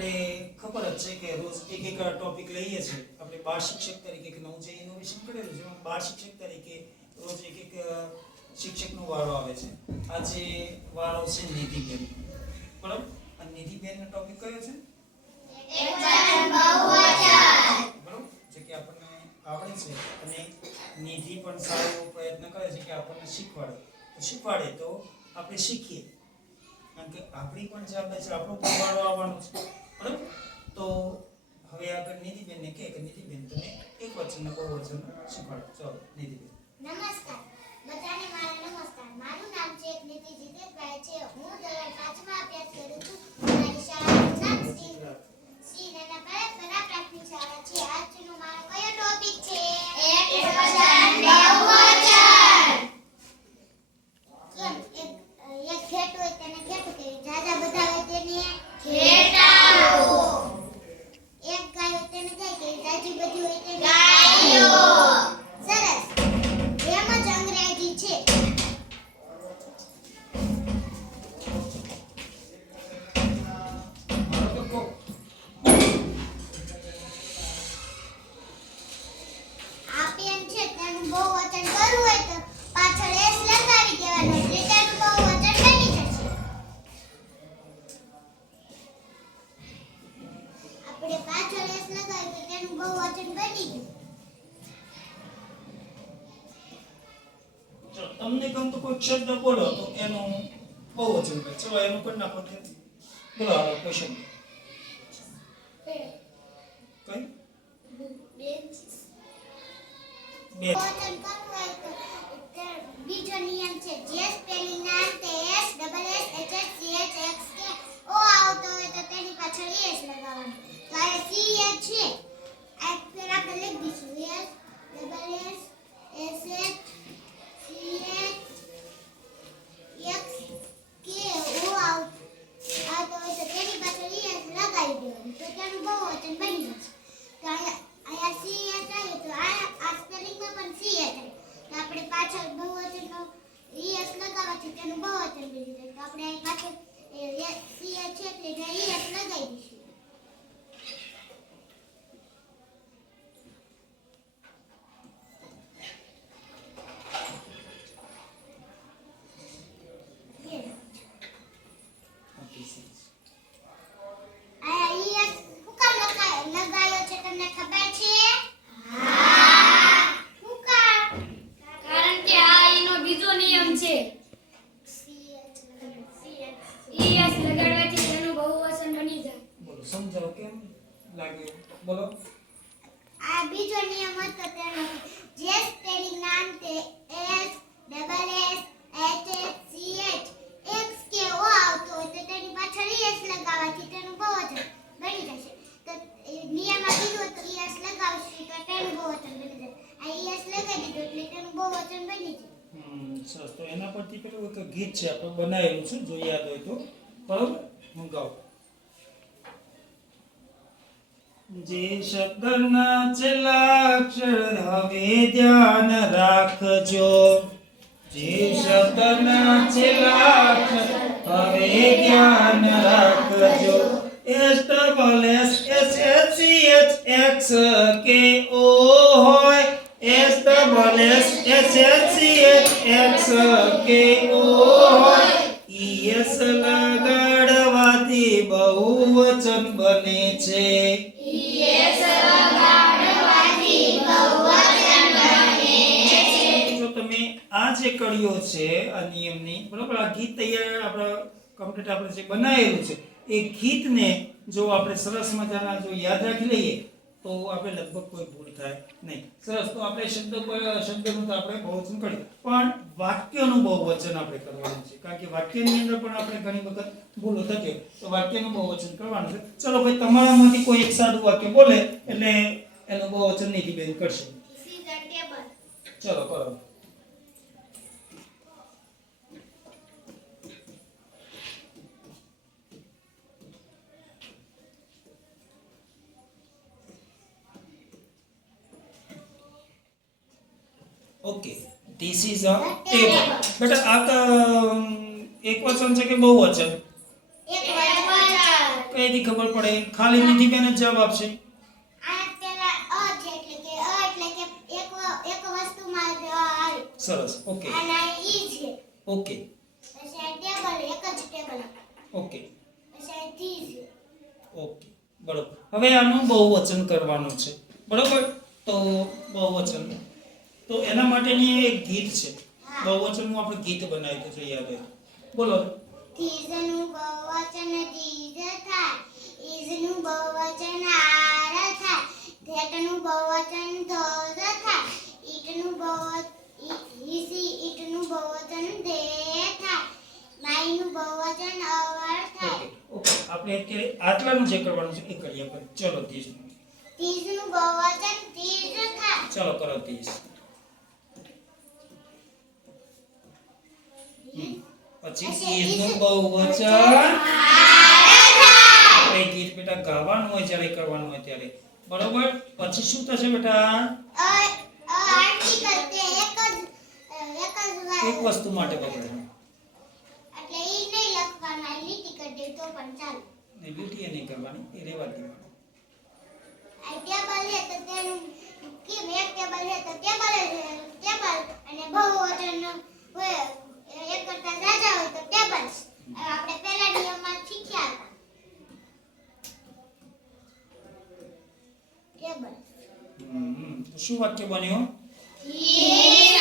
આપણે ખબર જ છે કે રોજ એક એક ટોપિક લઈએ છીએ. આપણે બાળ શિક્ષક તરીકે એક નવું જે ઇનોવેશન કરેલું છે એમાં બાળ શિક્ષક તરીકે રોજ એક એક શિક્ષકનો વારો આવે છે. આજે વારો છે નિધિબેન, બરાબર? અને નિધિબેનનો ટોપિક કયો છે? બરાબર, જે કે આપણને આવડે છે અને નિધિ પણ સારો એવો પ્રયત્ન કરે છે કે આપણને શીખવાડે તો આપણે શીખીએ, કારણ કે આપણી પણ જવાબદારી છે, આપણો પણ વારો આવવાનો છે, બરાબર? તો હવે આગળ નિધિબેનને કહે કે નિધિબેન તમે એક વચનના બહુવચન શીખવાડો. ચાલો નિધિબેન. નમસ્કાર બધાને, મારા નમસ્કાર. મારું નામ છે નિધિ જીતેશભાઈ છે. હું ધોરણ 5 માં અભ્યાસ કરું છું. મારી શાળાનું નામ શ્રી નાના પ્રાથમિક શાળા છે. આજનો મારો કયો ટોપિક છે? એકવચન બહુવચન. કેમ એક ખેટ હોય તેને ખેટું કહેવાય, જાજા બધા હોય તેને ખેટાઓ. એક ગાય હોય તેને ગાય કહેવાય, જાજી બધી હોય તેને ગાયો. સરસ, એમ જ અંગ્રેજી છે. આ પેન છે તેનું બહુવચન કરવું હોય તો પાછળ એસ લગાવી દેવાનો, એટલે તેનું બહુવચન બની જશે. આપણે પાછળ એસ લગાવી તો તેનું બહુવચન બની ગયું. જો તમને ગમતો કોઈ શબ્દ બોલો તો એનું બહુવચન કહે. ચલો એનું કરી નાખો. બોલો હાલો ક્વેશ્ચન. કઈ? બે. બહુવચન કરવું હોય તો બીજો નિયમ છે, જે સ્પેલિંગ ના અંતે S double S H H C H x કે ઓ આવતો હોય તો તેની પાછળ એસ લગાવવાનો. તો આ સી એચ છે, આ ફેર આપણે લખી દઈશું S double S S H C H x કે ઓ આવતો હોય તો તેની પાછળ એસ લગાવી દેવાનું, તો તેનું બહુવચન બની જશે. તો અહીંયા સી એચ આવે તો આ સ્પેલિંગમાં પણ સી એચ આવે, તો આપણે પાછળ બહુવચનનો એસ લગાવવાથી તેનું બહુવચન બની જાય. તો આપણે અહીં પાછળ સી એચ છે એટલે એસ લગાવી દઈશું. આયા એસ શું કામ લગાવ્યો છે તમને ખબર છે? હા. શું કામ? કારણ કે આ એનો બીજો નિયમ છે. ES લગાડવાથી તેનું બહુવચન બની જાય. બોલો સમજાવો કેમ લાગ્યું? બોલો. આ બીજો નિયમ હતો તેનો, જે સ્પેલિંગ ના અંતે S double S H H C H x કે ઓ આવતો હોય તો તેની પાછળ એસ લગાવવાથી તેનું બહુવચન બની જશે. તો નિયમમાં કીધું તો એસ લગાવશું તો તેનું બહુવચન બની જશે. આ એસ લગાવી દીધું એટલે તેનું બહુવચન બની જાય. સરસ. તો એના પરથી પેલું એક ગીત છે આપણે બનાવેલું છે, જો યાદ હોય તો, બરાબર? હું ગાઉં. જે શબ્દના છેલ્લા અક્ષર હવે ધ્યાન રાખજો. જે શબ્દના છેલ્લા અક્ષર હવે ધ્યાન રાખજો. S double S H C H x કે ઓ હોય. S double S H C H x કે ઓ હોય. એસ લગાડવાથી બહુવચન બને છે. જો તમે આ જે કડીઓ છે આ નિયમની, બરાબર, આ ગીત તૈયાર આપણા કમ્પ્લીટ આપણે જે બનાવેલું છે એ ગીતને જો આપણે સરસ મજાના જો યાદ રાખી લઈએ તો આપણે લગભગ કોઈ ભૂલ થાય નહીં. સરસ. તો આપણે શબ્દનું તો આપણે બહુવચન કર્યું, પણ વાક્યનું બહુવચન આપણે કરવાનું છે, કારણ કે વાક્યની અંદર પણ આપણે ઘણી વખત ભૂલો થતી હોય, તો વાક્યનું બહુવચન કરવાનું છે. ચલો ભાઈ, તમારામાંથી કોઈ એક સાદું વાક્ય બોલે એટલે એનું બહુવચન નિધિબેન કરશે. ચલો કરો. Okay, this is a table. બેટા આ એક વચન છે કે બહુવચન? એક વચન. કઈ કઈથી ખબર પડે? ખાલી નિધિબેન જ જવાબ આપશે. આ પેલા અ છે એટલે કે એક વસ્તુમાં જ અ આવે. સરસ. ઓકે અને આ ઈ છે. ઓકે પછી આ ટેબલ એક જ ટેબલ. ઓકે પછી આ ધી છે. ઓકે બરોબર. હવે આનું બહુવચન કરવાનું છે, બરોબર? તો બહુવચન તો એના માટેની એક ગીત છે. બહુવચનનું આપણે ગીત બનાવ્યું છે, યાદ હોય બોલો. ધીઝનું બહુવચન ધીઝ થાય, ઈઝનું બહુવચન આર થાય, ધેટનું બહુવચન ધોઝ થાય, ઈટનું ઈટનું બહુવચન ધે થાય, માઈનું બહુવચન અવર થાય. ઓકે આપણે અત્યારે આટલાનું જે કરવાનું છે એ કરીએ આપણે. ચલો ત્રીસનું. ત્રીજનું બહુવચન ત્રીજ થાય. ચલો કરો 30. પછી ઈઝનું બહુવચન આપણે ગીત બેટા ગાવાનું હોય જ્યારે કરવાનું હોય ત્યારે, બરોબર? પછી શું થશે બેટા? આર્ટિકલ તે એક વસ્તુ માટે વપરાય. એટલે ઈ નહીં લખવાનું, આ લીટી કરી દે તો પણ ચાલે. ને લીટી એ નહીં કરવાની, એ રેવા દેવાની. આ ટેબલ છે તો તેનું કેમ એક ટેબલ છે તો ટેબલ અને બહુવચન હોય એક કરતા જ્યાદા હોય તો ટેબલ્સ. આપણે પહેલા નિયમમાં શીખ્યા હતા. ટેબલ. તો શું વાક્ય બન્યું? These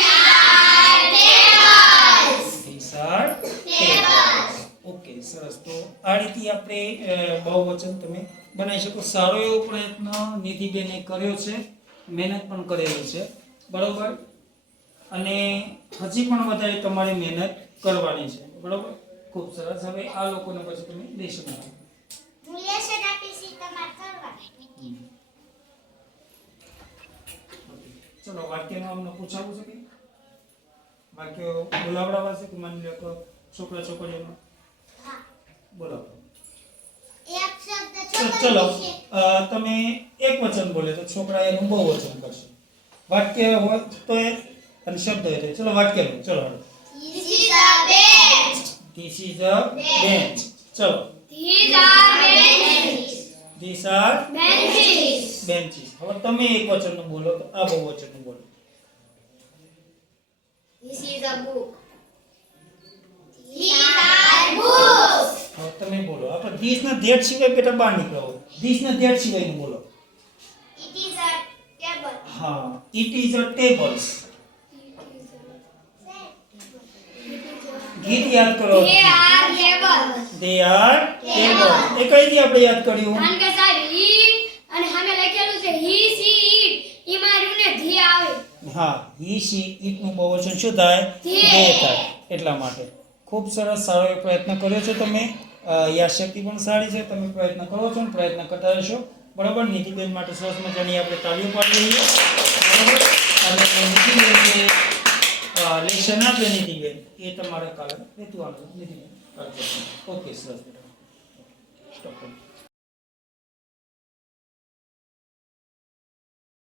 are tables. ઓકે સરસ. તો આ રીતે આપણે બહુવચન તમે બનાવી શકો. સારો એવો પ્રયત્ન નિધિબેને કર્યો છે, મહેનત પણ કરેલી છે, બરોબર? અને હજી પણ વધારે તમારે મહેનત કરવાની છે, બરોબર? ખૂબ સરસ. હવે આ લોકોને પછી તમે લેશન આપો. હું લેશન આપીશ ઈ તમારે કરવાનું. ચલો વાક્યનું અમને પૂછાવું છે કે વાક્ય બોલાવડાવા છે કે માની લો તો છોકરા છોકરીઓનો હા. બોલો. એક શબ્દ ચલો છોકરી વિશે. તમે એક વચન બોલે તો છોકરા એનું બહુવચન કરશે. વાક્ય હોય તો એ અને શબ્દ હોય તો ચલો વાક્યનું. ચલો This is a bench. This is a bench. ચલો These are benches. These are Benches. Benches. હવે તમે એક વચનનું બોલો તો આ બહુવચનનું બોલો. This is a book. These are books. હવે તમે બોલો. આપણે ધીસ ના ધેટ સિવાય બેટા બહાર નીકળો. ધીસ ના ધેટ સિવાયનું બોલો. It is a table. હા, ઇટ ઇઝ અ ટેબલ્સ. ગીત યાદ કરો. They are tables. They are table. એ કઈ દી આપણે યાદ કર્યું? કારણ કે સાહેબ ઈ અને સામે લખેલું છે he she it ઈ માર્યું ને ધી આવે. હા, હી સી ઇટ નું બહુવચન શું થાય? ધે. ધે થાય. એટલા માટે ખૂબ સરસ. સારો એવો પ્રયત્ન કર્યો છે તમે. યાદશક્તિ પણ સારી છે. તમે પ્રયત્ન કરો છો ને પ્રયત્ન કરતા રહેશો, બરાબર? નીતિબેન માટે સરસ મજાની આપણે તાળીઓ પાડી લઈએ, બરાબર? અને નીતિબેન જે લેશન આપે નીતિબેન એ તમારે કાલે લેતું આવજો. નીતિબેન કાલે. ઓકે સરસ બેટા. સ્ટોપ કરો.